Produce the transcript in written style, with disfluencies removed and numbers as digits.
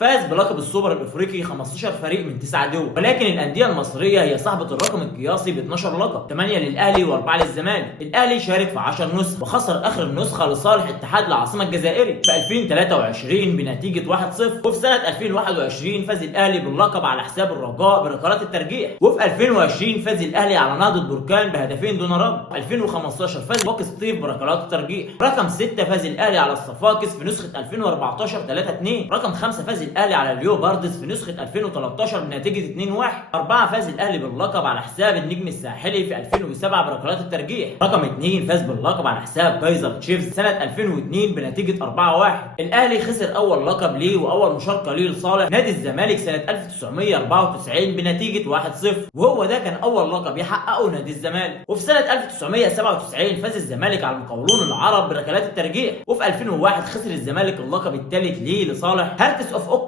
فاز بلقب السوبر الافريقي 15 فريق من 9 دول، ولكن الانديه المصريه هي صاحبه الرقم القياسي ب 12 لقب، 8 للاهلي و4 للزمالك. الاهلي شارك في 10 نسخ وخسر اخر نسخه لصالح اتحاد العاصمه الجزائري في 2023 بنتيجه 1-0، وفي سنه 2021 فاز الاهلي باللقب على حساب الرجاء بركلات الترجيح، وفي 2020 فاز الاهلي على نهضه بركان بهدفين دون رد. 2015 فاز باقي سطيف بركلات الترجيح. رقم 6 فاز الاهلي على الصفاقس في نسخه 2014 3-2. رقم 5 فاز الاهلي على اليوباردس في نسخه 2013 بنتيجه 2-1. 4 فاز الاهلي باللقب على حساب النجم الساحلي في 2007 بركلات الترجيح. رقم 2 فاز باللقب على حساب كايزر تشيفز سنه 2002 بنتيجه 4-1. الاهلي خسر اول لقب ليه واول مشاركه ليه لصالح نادي الزمالك سنه 1994 بنتيجه 1-0، وهو ده كان اول لقب يحققه نادي الزمالك. وفي سنه 1997 فاز الزمالك على المقاولون العرب بركلات الترجيح، وفي 2001 خسر الزمالك اللقب الثالث ليه لصالح هارتس اوف